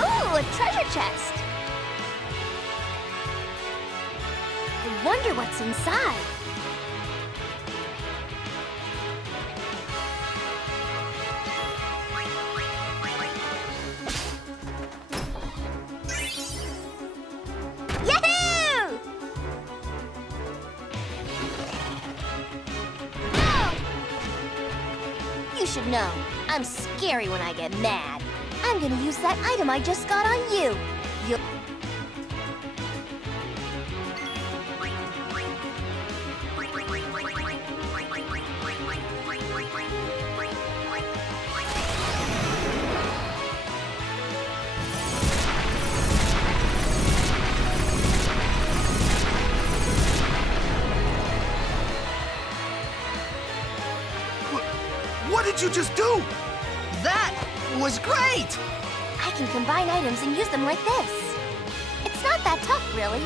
Ooh, a treasure chest! I wonder what's inside. Yahoo! No! You should know, I'm scary when I get mad. I'm gonna use that item I just got on you. What did you just do? That was great! I can combine items and use them like this. It's not that tough, really.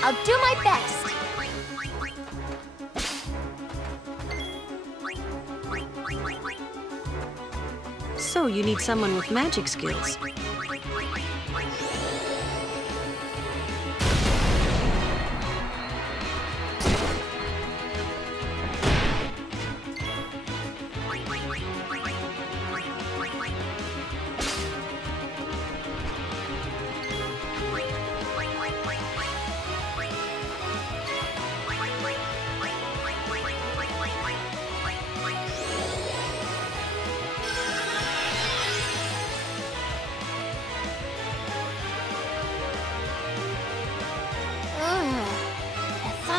I'll do my best. So you need someone with magic skills.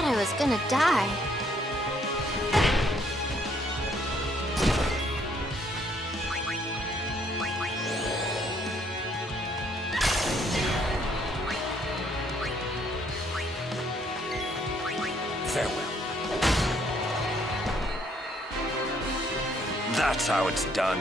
I was gonna die. Farewell. That's how it's done.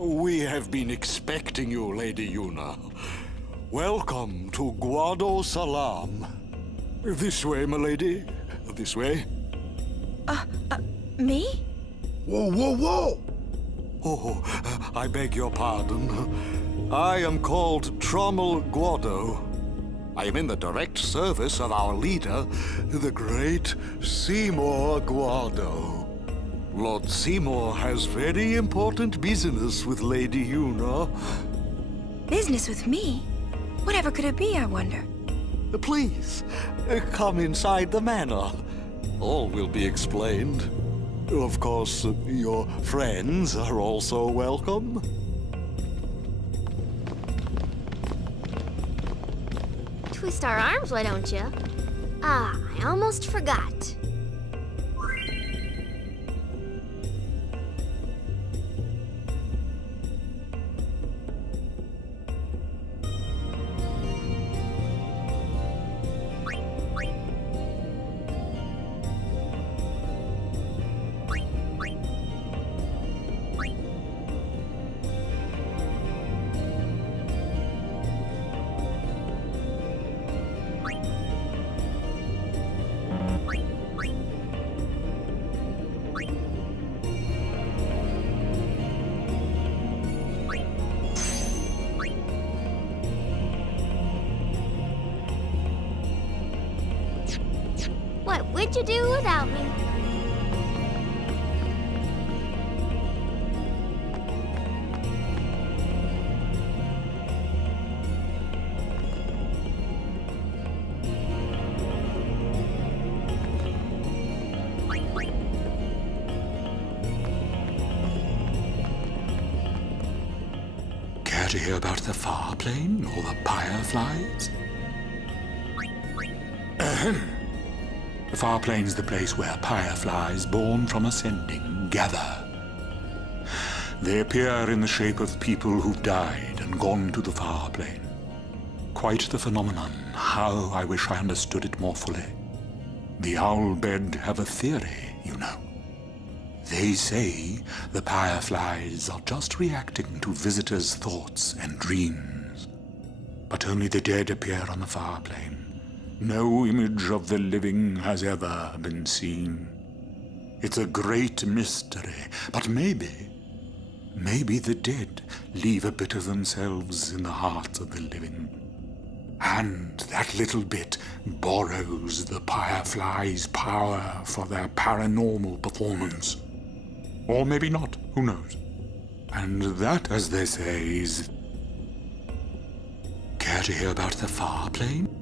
We have been expecting you, Lady Yuna. Welcome to Guado Salam. This way, milady. This way. Me? Whoa, whoa, whoa! Oh, I beg your pardon. I am called Trommel Guado. I am in the direct service of our leader, the great Seymour Guado. Lord Seymour has very important business with Lady Yuna. Business with me? Whatever could it be, I wonder? Please, come inside the manor. All will be explained. Of course, your friends are also welcome. Twist our arms, why don't you? Ah, I almost forgot. What would you do without me? Care to hear about the farplane or the fireflies? The farplane's the place where fireflies, born from ascending, gather. They appear in the shape of people who've died and gone to the farplane. Quite the phenomenon. How I wish I understood it more fully. The Owlbed have a theory, you know. They say the fireflies are just reacting to visitors' thoughts and dreams. But only the dead appear on the farplane. No image of the living has ever been seen. It's a great mystery, but maybe the dead leave a bit of themselves in the hearts of the living. And that little bit borrows the fireflies' power for their paranormal performance. Or maybe not, who knows? And that, as they say, is... Care to hear about the farplane?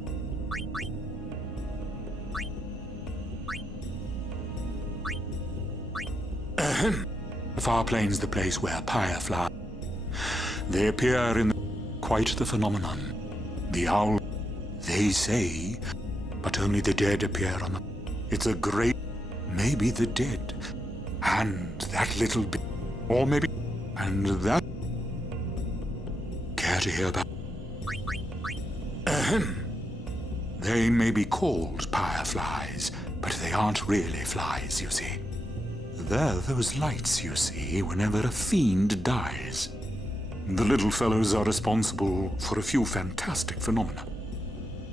The farplane's the place where fireflies... They appear in quite the phenomenon. The owl... They say, but only the dead appear on the... It's a great... Maybe the dead. And that little bit... Or maybe... And that... Care to hear about... They may be called fireflies, but they aren't really flies, you see. They're those lights you see whenever a fiend dies. The little fellows are responsible for a few fantastic phenomena.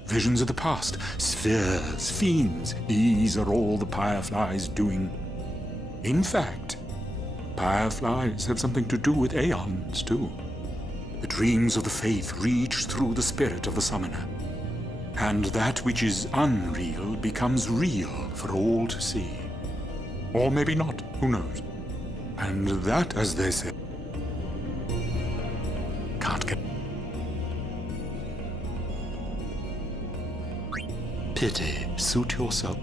Visions of the past, spheres, fiends, these are all the fireflies doing. In fact, fireflies have something to do with aeons, too. The dreams of the faith reach through the spirit of the summoner. And that which is unreal becomes real for all to see. Or maybe not, who knows? And that, as they say, can't get... Pity, suit yourself.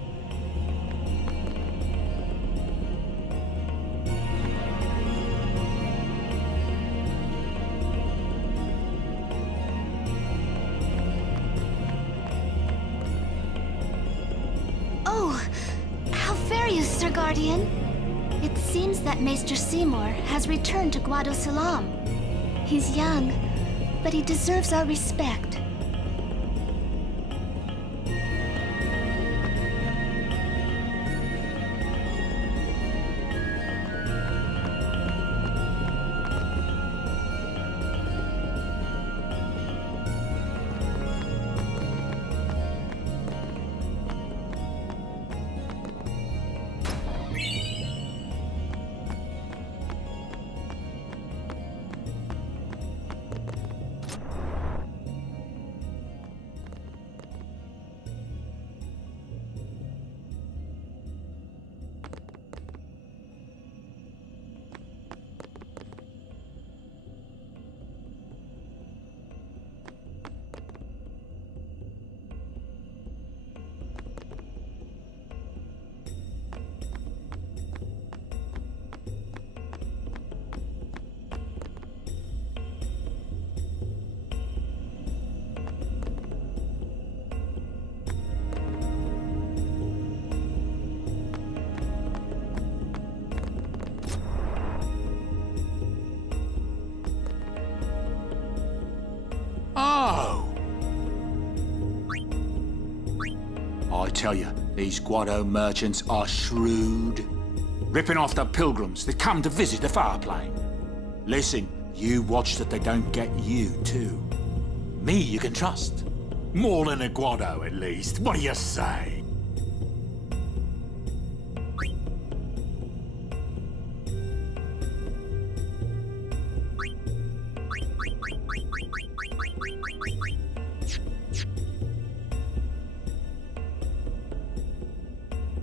Oh, how very you, Sir Guardian. It seems that Maester Seymour has returned to Guado Salam. He's young, but he deserves our respect. I tell you, these Guado merchants are shrewd. Ripping off the pilgrims that come to visit the farplane. Listen, you watch that they don't get you, too. Me you can trust. More than a Guado, at least. What do you say?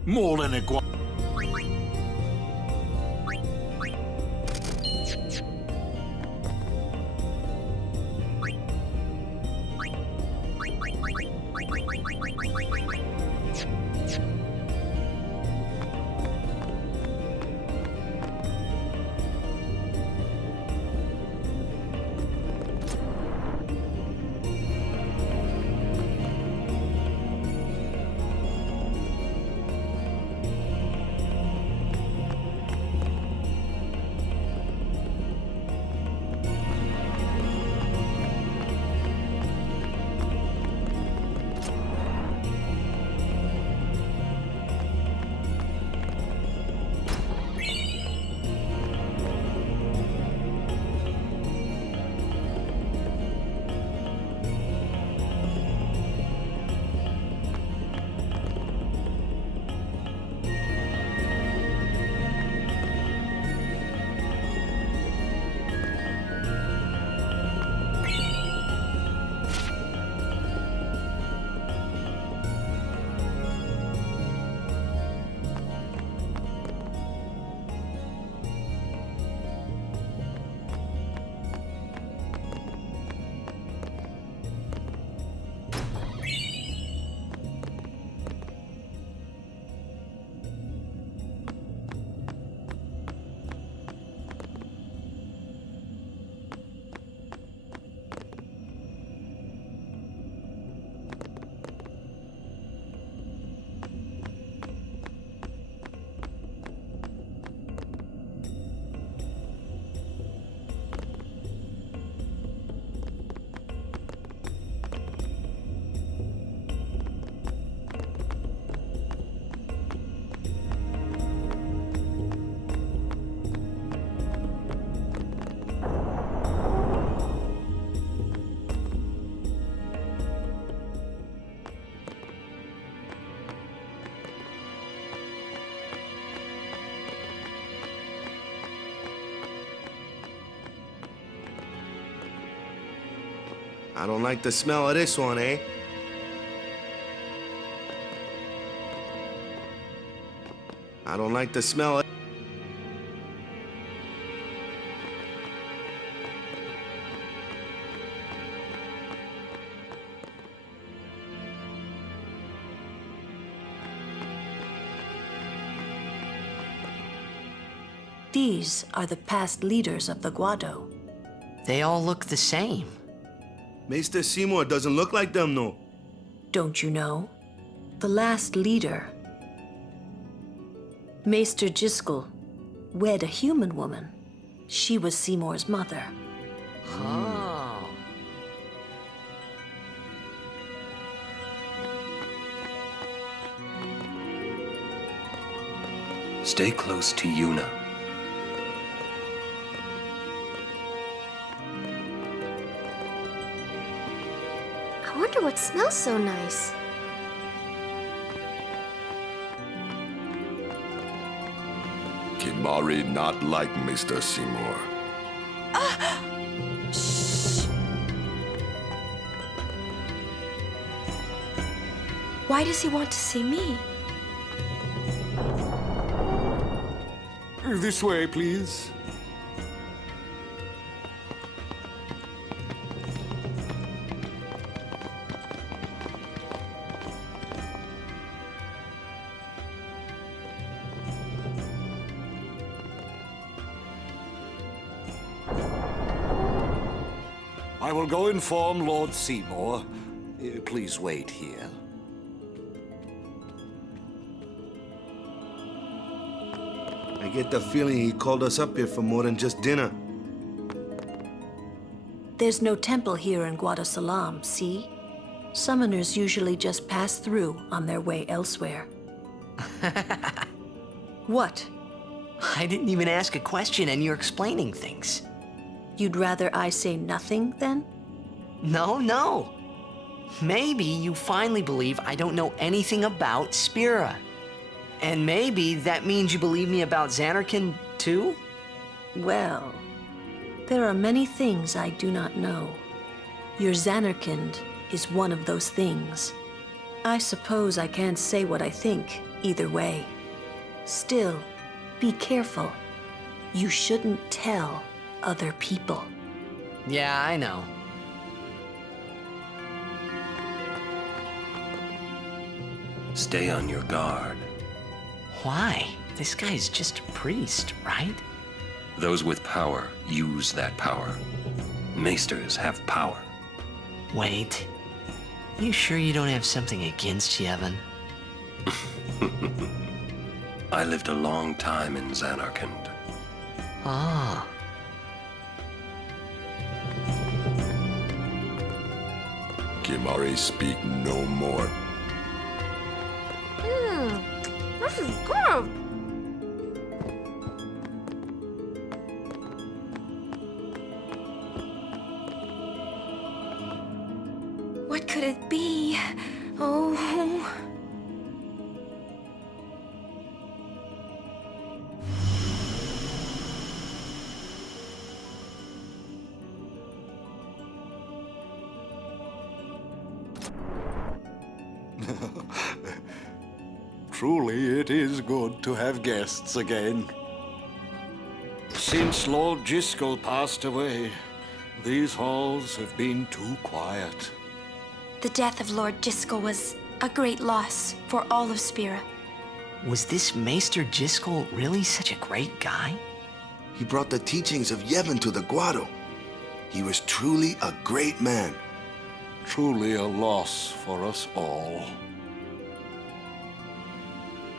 More than a Guado. I don't like the smell of this one, eh? I don't like the smell of... These are the past leaders of the Guado. They all look the same. Maester Seymour doesn't look like them, no. Don't you know? The last leader, Maester Jiskel, wed a human woman. She was Seymour's mother. Oh. Stay close to Yuna. I wonder what smells so nice. Kimari not like Mr. Seymour. Why does he want to see me? This way, please. I will go inform Lord Seymour. Please wait here. I get the feeling he called us up here for more than just dinner. There's no temple here in Guado Salam, see? Summoners usually just pass through on their way elsewhere. What? I didn't even ask a question and you're explaining things. You'd rather I say nothing, then? No, no. Maybe you finally believe I don't know anything about Spira. And maybe that means you believe me about Xanarkand, too? Well, there are many things I do not know. Your Xanarkand is one of those things. I suppose I can't say what I think either way. Still, be careful. You shouldn't tell other people. Yeah, I know. Stay on your guard. Why? This guy's just a priest, right? Those with power use that power. Maesters have power. Wait. You sure you don't have something against Yevon? I lived a long time in Xanarkand. Ah. Kimari, speak no more. This is good. What could it be? Oh. Truly, it is good to have guests again. Since Lord Jiskel passed away, these halls have been too quiet. The death of Lord Jiskel was a great loss for all of Spira. Was this Maester Jiskel really such a great guy? He brought the teachings of Yevon to the Guado. He was truly a great man. Truly a loss for us all.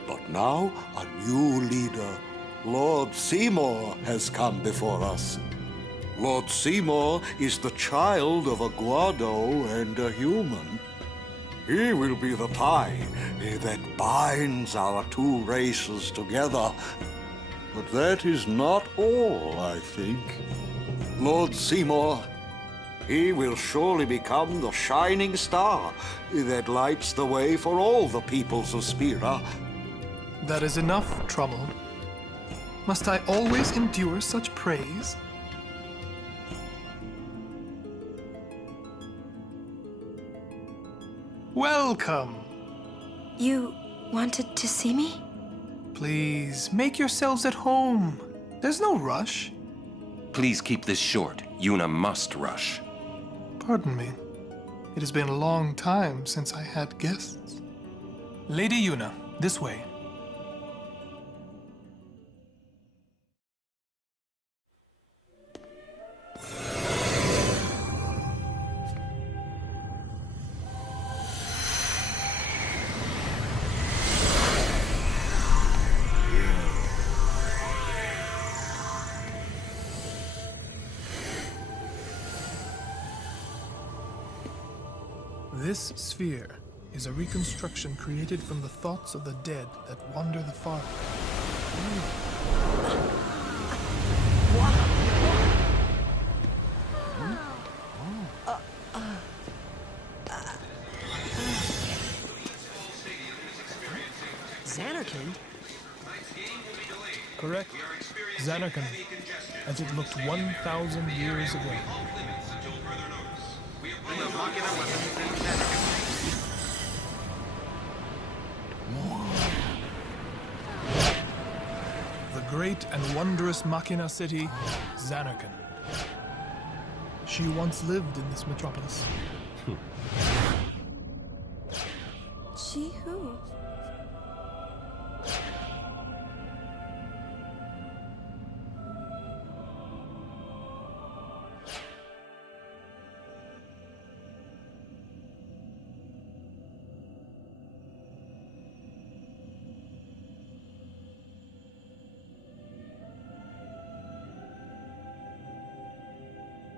But now a new leader, Lord Seymour, has come before us. Lord Seymour is the child of a Guado and a human. He will be the tie that binds our two races together. But that is not all, I think. Lord Seymour, he will surely become the shining star that lights the way for all the peoples of Spira. That is enough, Trummel. Must I always endure such praise? Welcome. You wanted to see me? Please, make yourselves at home. There's no rush. Please keep this short. Yuna must rush. Pardon me. It has been a long time since I had guests. Lady Yuna, this way. This sphere is a reconstruction created from the thoughts of the dead that wander the far. Xanarkand? Correct. Xanarkand, as it looked 1,000 years ago. The great and wondrous Machina city, Xanarkand. She once lived in this metropolis. She who?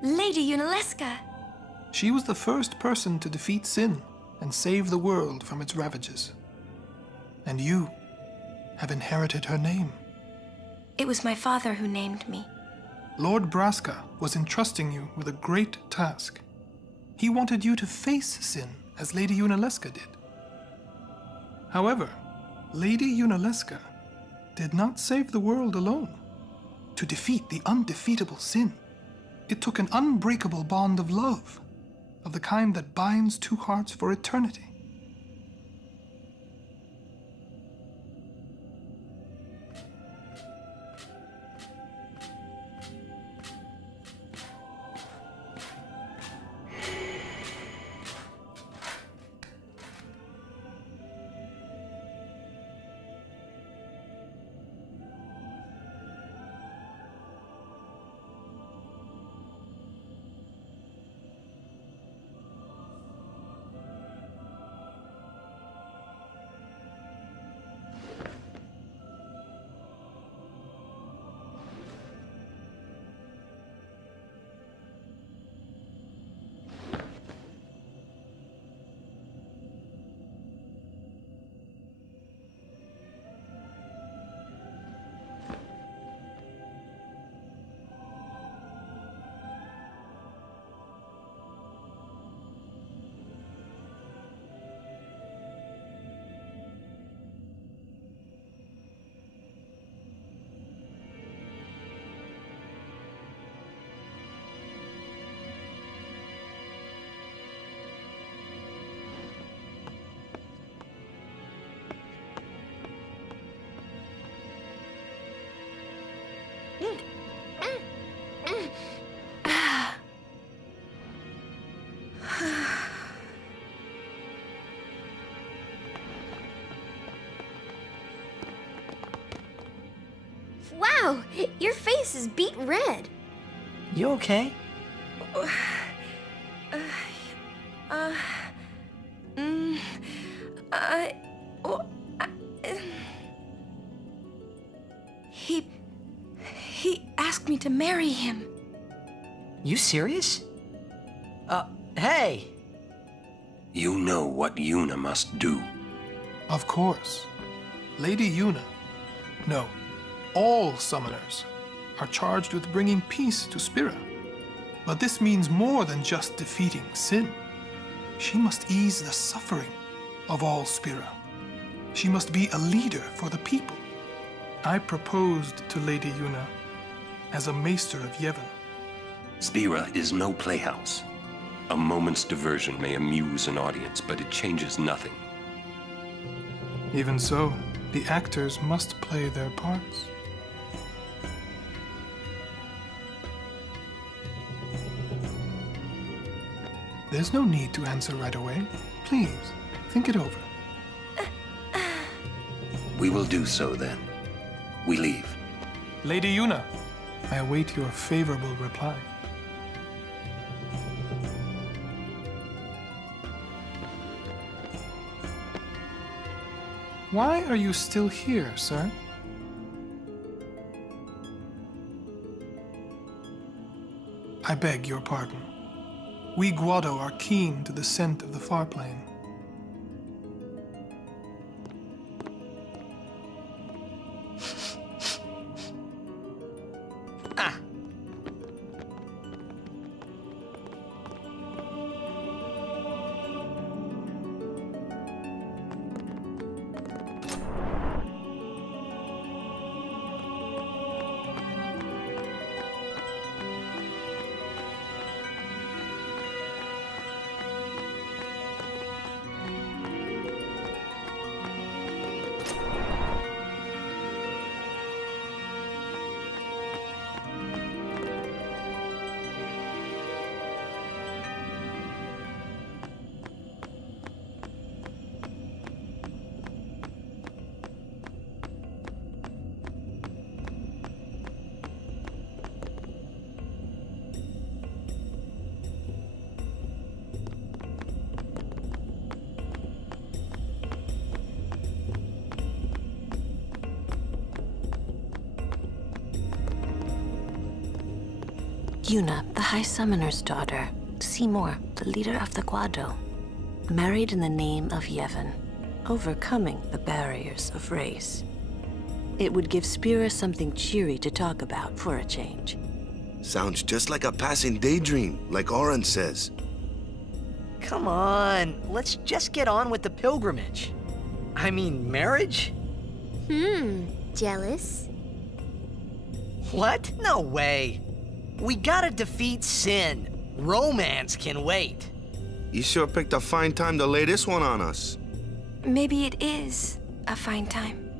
Lady Yunalesca! She was the first person to defeat sin. and save the world from its ravages. And you have inherited her name. It was my father who named me. Lord Braska was entrusting you with a great task. He wanted you to face sin, as Lady Yunalesca did. However, Lady Yunalesca did not save the world alone. To defeat the undefeatable sin, it took an unbreakable bond of love, of the kind that binds two hearts for eternity. Wow, your face is beet red. You okay? He asked me to marry him. You serious? Hey! You know what Yuna must do. Of course. Lady Yuna. No, all summoners are charged with bringing peace to Spira. But this means more than just defeating sin. She must ease the suffering of all Spira. She must be a leader for the people. I proposed to Lady Yuna as a maester of Yevon. Spira is no playhouse. A moment's diversion may amuse an audience, but it changes nothing. Even so, the actors must play their parts. There's no need to answer right away. Please, think it over. We will do so then. We leave. Lady Yuna, I await your favorable reply. Why are you still here, sir? I beg your pardon. We Guado are keen to the scent of the farplane. Yuna, the High Summoner's daughter. Seymour, the leader of the Guado. Married in the name of Yevon, overcoming the barriers of race. It would give Spira something cheery to talk about for a change. Sounds just like a passing daydream, like Oren says. Come on, let's just get on with the pilgrimage. I mean, marriage? Jealous? What? No way. We gotta defeat sin. Romance can wait. You sure picked a fine time to lay this one on us. Maybe it is a fine time.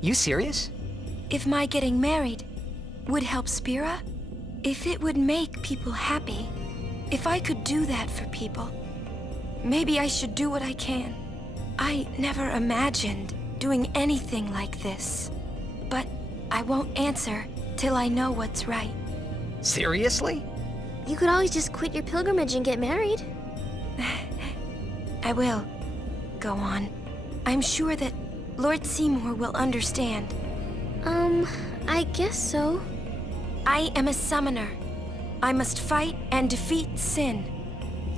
You serious? If my getting married would help Spira, if it would make people happy, if I could do that for people, maybe I should do what I can. I never imagined doing anything like this, but I won't answer till I know what's right. Seriously? You could always just quit your pilgrimage and get married. I will. Go on. I'm sure that Lord Seymour will understand. I guess so. I am a summoner. I must fight and defeat sin.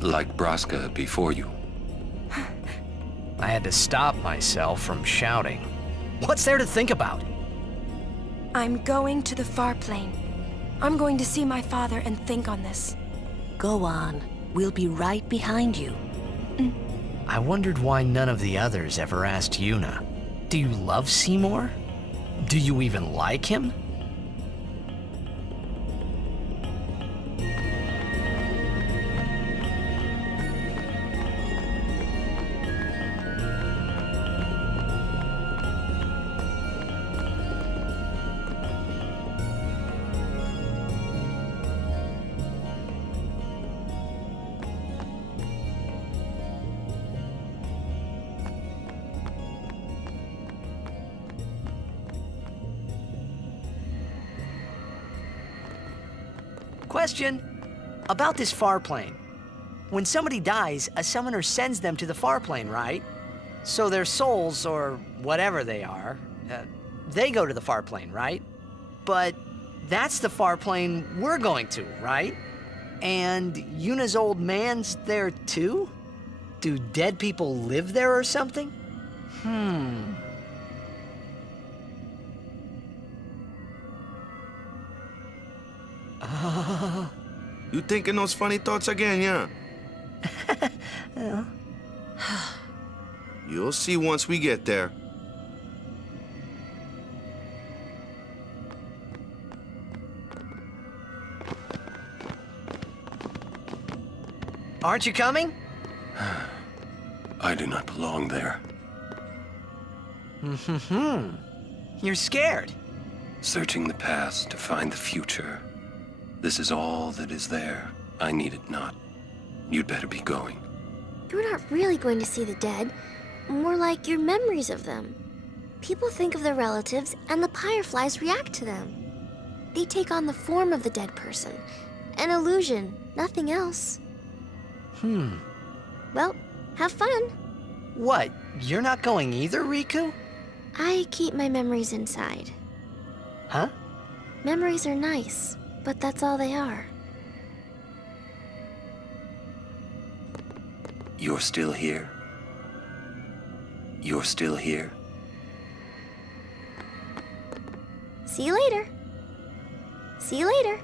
Like Braska before you. I had to stop myself from shouting. What's there to think about? I'm going to the farplane. I'm going to see my father and think on this. Go on. We'll be right behind you. I wondered why none of the others ever asked Yuna. Do you love Seymour? Do you even like him? Question about this farplane. When somebody dies, a summoner sends them to the farplane, right? So their souls, or whatever they are, they go to the farplane, right? But that's the farplane we're going to, right? And Yuna's old man's there too? Do dead people live there or something? You thinking those funny thoughts again, yeah? You'll see once we get there. Aren't you coming? I do not belong there. You're scared. Searching the past to find the future. This is all that is there. I need it not. You'd better be going. You're not really going to see the dead. More like your memories of them. People think of their relatives, and the fireflies react to them. They take on the form of the dead person. An illusion, nothing else. Well, have fun. What? You're not going either, Riku? I keep my memories inside. Huh? Memories are nice, but that's all they are. You're still here? You're still here? See you later. See you later.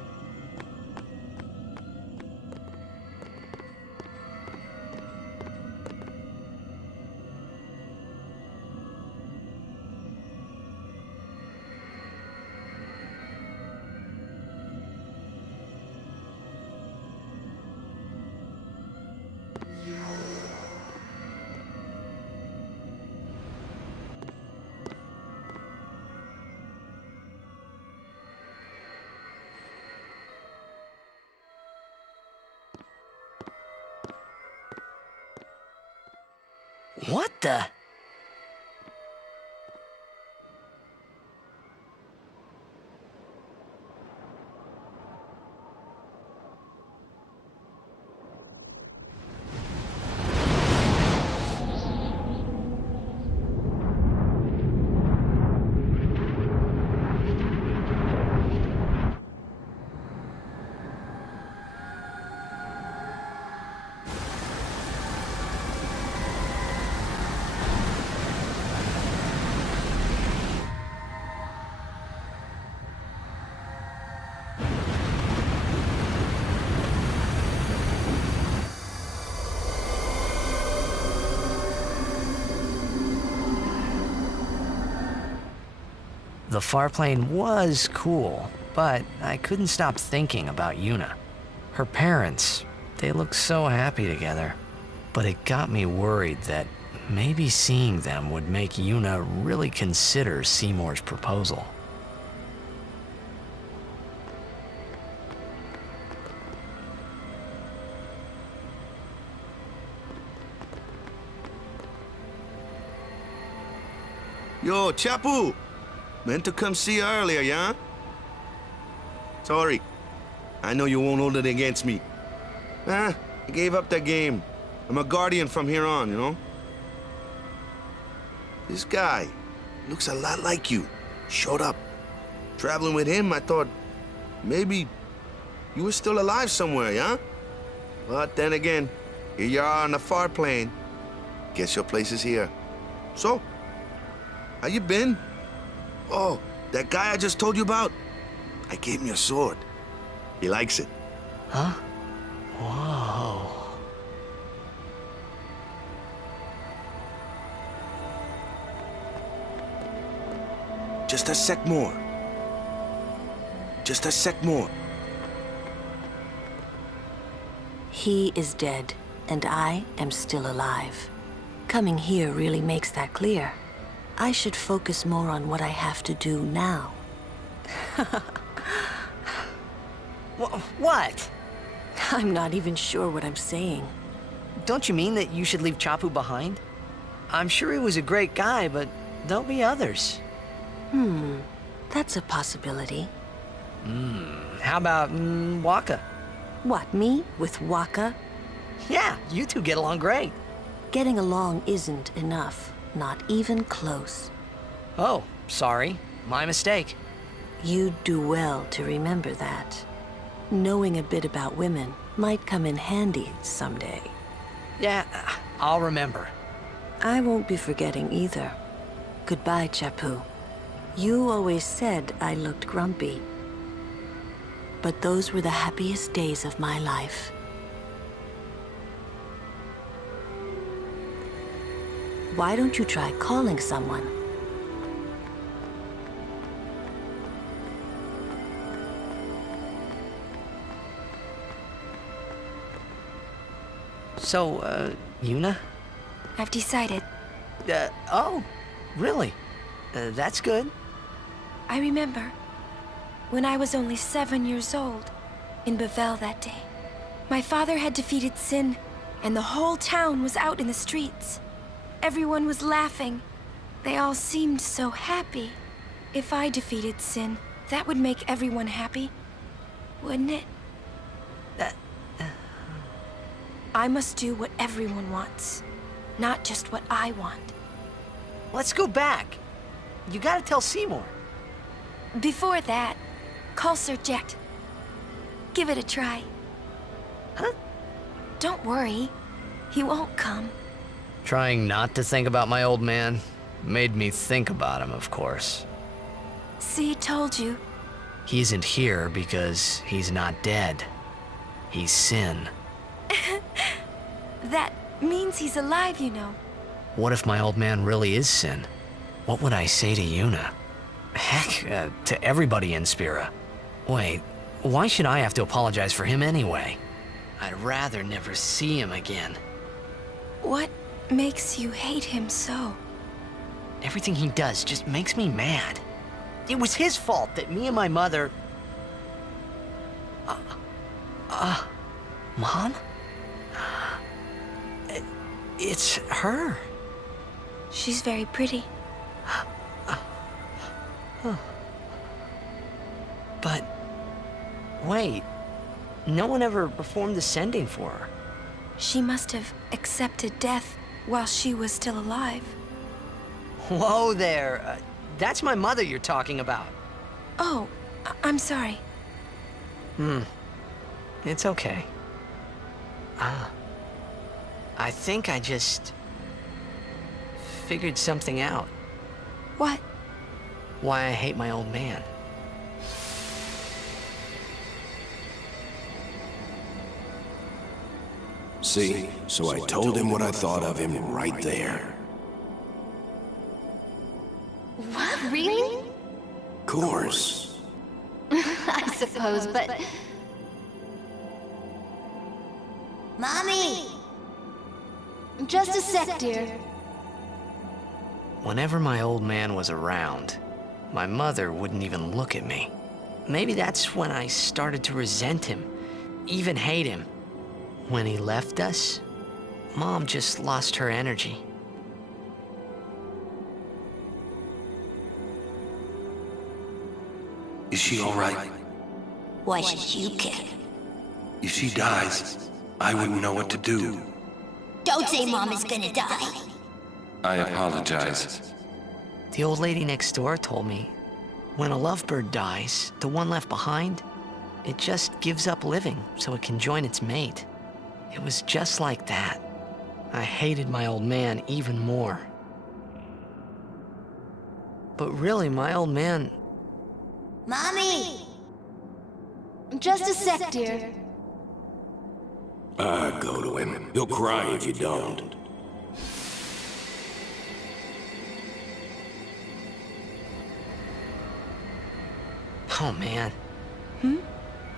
What the? The farplane was cool, but I couldn't stop thinking about Yuna. Her parents, they looked so happy together. But it got me worried that maybe seeing them would make Yuna really consider Seymour's proposal. Yo, Chapu! Meant to come see you earlier, yeah? Sorry. I know you won't hold it against me. I gave up that game. I'm a guardian from here on, you know? This guy looks a lot like you. Showed up. Traveling with him, I thought maybe you were still alive somewhere, yeah? But then again, here you are on the far plane. Guess your place is here. So, how you been? Oh, that guy I just told you about? I gave him your sword. He likes it. Huh? Whoa. Just a sec more. Just a sec more. He is dead, and I am still alive. Coming here really makes that clear. I should focus more on what I have to do now. What? I'm not even sure what I'm saying. Don't you mean that you should leave Chapu behind? I'm sure he was a great guy, but there'll be others. That's a possibility. How about Waka? What, me? With Waka? Yeah, you two get along great. Getting along isn't enough. Not even close. Oh, sorry. My mistake. You'd do well to remember that. Knowing a bit about women might come in handy someday. Yeah, I'll remember. I won't be forgetting either. Goodbye, Chapu. You always said I looked grumpy. But those were the happiest days of my life. Why don't you try calling someone? So, Yuna? I've decided. Oh, really? That's good. I remember when I was only 7 years old in Bavel that day. My father had defeated Sin, and the whole town was out in the streets. Everyone was laughing. They all seemed so happy. If I defeated Sin, that would make everyone happy, wouldn't it? I must do what everyone wants, not just what I want. Let's go back. You gotta tell Seymour. Before that, call Sir Jet. Give it a try. Huh? Don't worry. He won't come. Trying not to think about my old man made me think about him, of course. See, told you. He isn't here because he's not dead. He's Sin. That means he's alive, you know. What if my old man really is Sin? What would I say to Yuna? Heck, to everybody in Spira. Wait, why should I have to apologize for him anyway? I'd rather never see him again. What makes you hate him so? Everything he does just makes me mad. It was his fault that me and my mother... Mom? It's her. She's very pretty. But... wait. No one ever performed the sending for her. She must have accepted death while she was still alive. Whoa there. That's my mother you're talking about. Oh, I'm sorry. It's okay. I think I just... figured something out. What? Why I hate my old man. See, so I told him what I thought of him right there. What? Really? course. I suppose, but... Mommy! Just a sec, dear. Whenever my old man was around, my mother wouldn't even look at me. Maybe that's when I started to resent him, even hate him. When he left us, Mom just lost her energy. Is she all right? Why should you care? If she dies, I wouldn't know what to do. Don't say Mom is gonna die. I apologize. The old lady next door told me, when a lovebird dies, the one left behind, it just gives up living so it can join its mate. It was just like that. I hated my old man even more. But really, my old man... Mommy! Just a sec, dear. Go to him. He'll cry if you don't. Oh, man.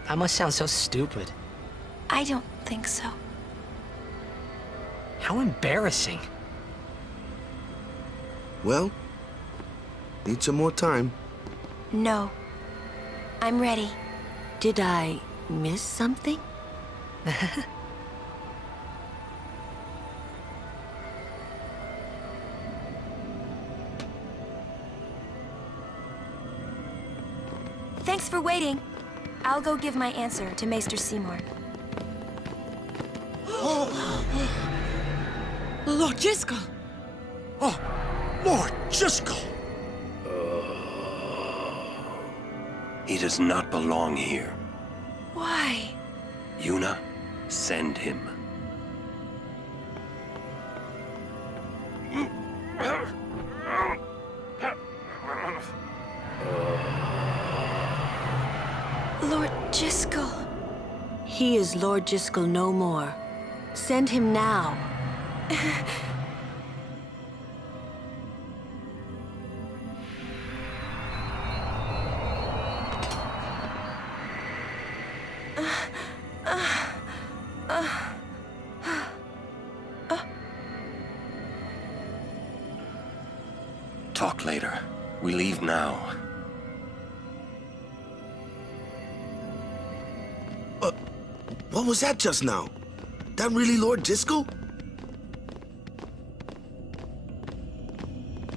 I must sound so stupid. I don't think so. How embarrassing. Well, need some more time. No. I'm ready. Did I miss something? Thanks for waiting. I'll go give my answer to Maester Seymour. Lord Jiskel! Oh, Lord Jiskel! He does not belong here. Why? Yuna, send him. Lord Jiskel. He is Lord Jiskel no more. Send him now. Talk later. We leave now. What was that just now? That really Lord Jiskel?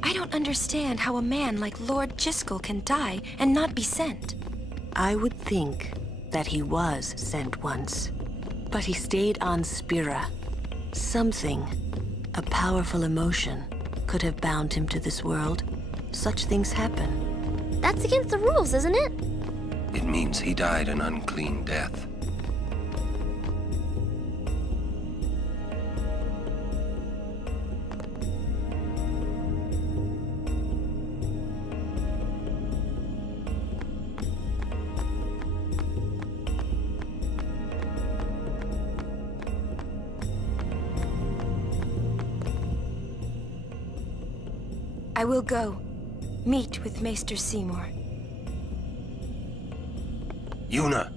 I don't understand how a man like Lord Jiskel can die and not be sent. I would think that he was sent once, but he stayed on Spira. Something, a powerful emotion, could have bound him to this world. Such things happen. That's against the rules, isn't it? It means he died an unclean death. I will go. Meet with Maester Seymour. Yuna!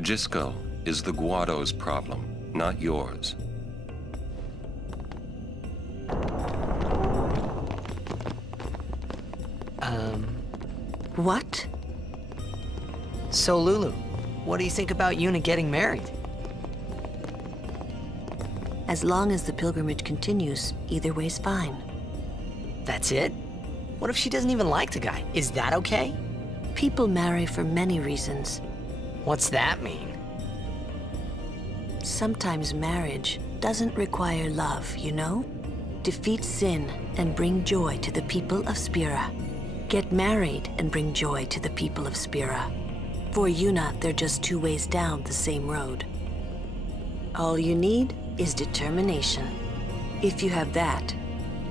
Jiskel is the Guado's problem, not yours. What? So, Lulu, what do you think about Yuna getting married? As long as the pilgrimage continues, either way's fine. That's it? What if she doesn't even like the guy? Is that okay? People marry for many reasons. What's that mean? Sometimes marriage doesn't require love, you know? Defeat sin and bring joy to the people of Spira. Get married and bring joy to the people of Spira. For Yuna, they're just two ways down the same road. All you need is determination. If you have that,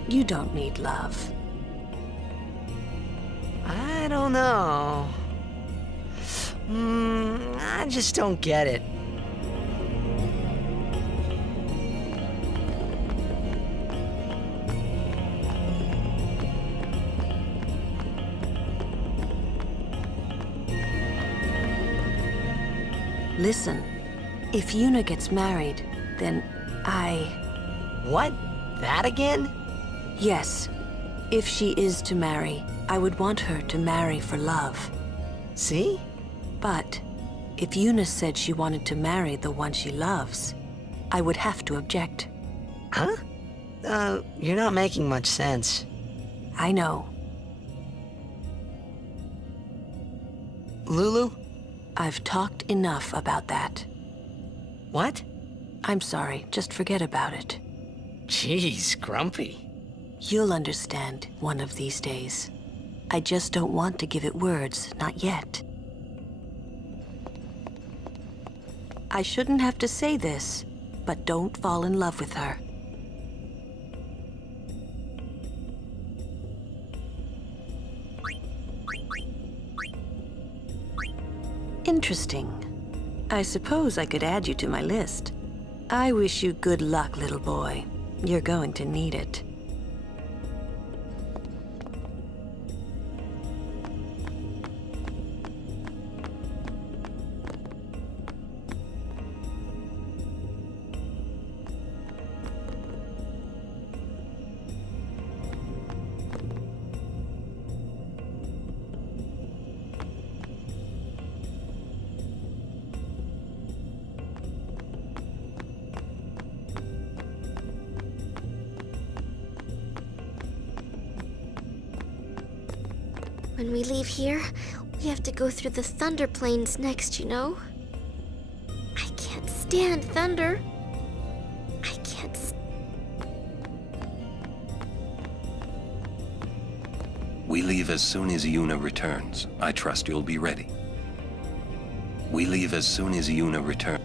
you don't need love. I don't know. I just don't get it. Listen, if Yuna gets married, then What? That again? Yes. If she is to marry, I would want her to marry for love. See? But if Yuna said she wanted to marry the one she loves, I would have to object. Huh? You're not making much sense. I know. Lulu? I've talked enough about that. What? I'm sorry, just forget about it. Jeez, Grumpy. You'll understand one of these days. I just don't want to give it words, not yet. I shouldn't have to say this, but don't fall in love with her. Interesting. I suppose I could add you to my list. I wish you good luck, little boy. You're going to need it. When we leave here, we have to go through the Thunder Plains next, you know? I can't stand thunder. I can't We leave as soon as Yuna returns. I trust you'll be ready. We leave as soon as Yuna returns.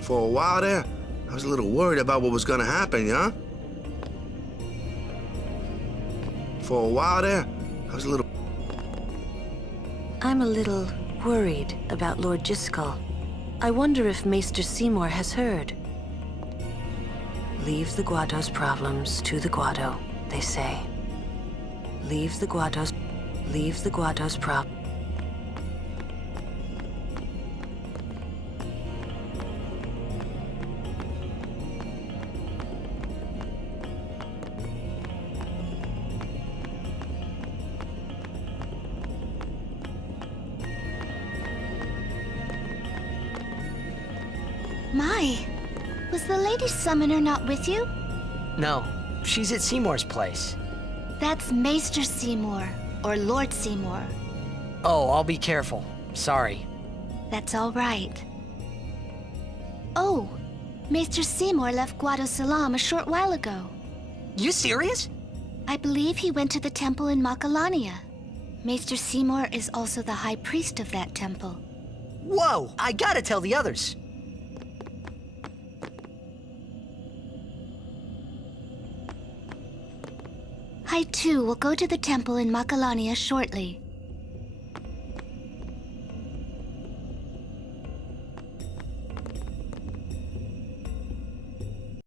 For a while there, I was a little worried about what was gonna happen, yeah? For a while there, I was a little... I'm a little worried about Lord Jyscal. I wonder if Maester Seymour has heard. Leave the Guado's problems to the Guado, they say. Leave the Guado's problems. My, was the Lady Summoner not with you? No, she's at Seymour's place. That's Maester Seymour, or Lord Seymour. Oh, I'll be careful. Sorry. That's all right. Oh, Maester Seymour left Guado Salam a short while ago. You serious? I believe he went to the temple in Makalania. Maester Seymour is also the high priest of that temple. Whoa, I gotta tell the others. I too will go to the temple in Makalania shortly.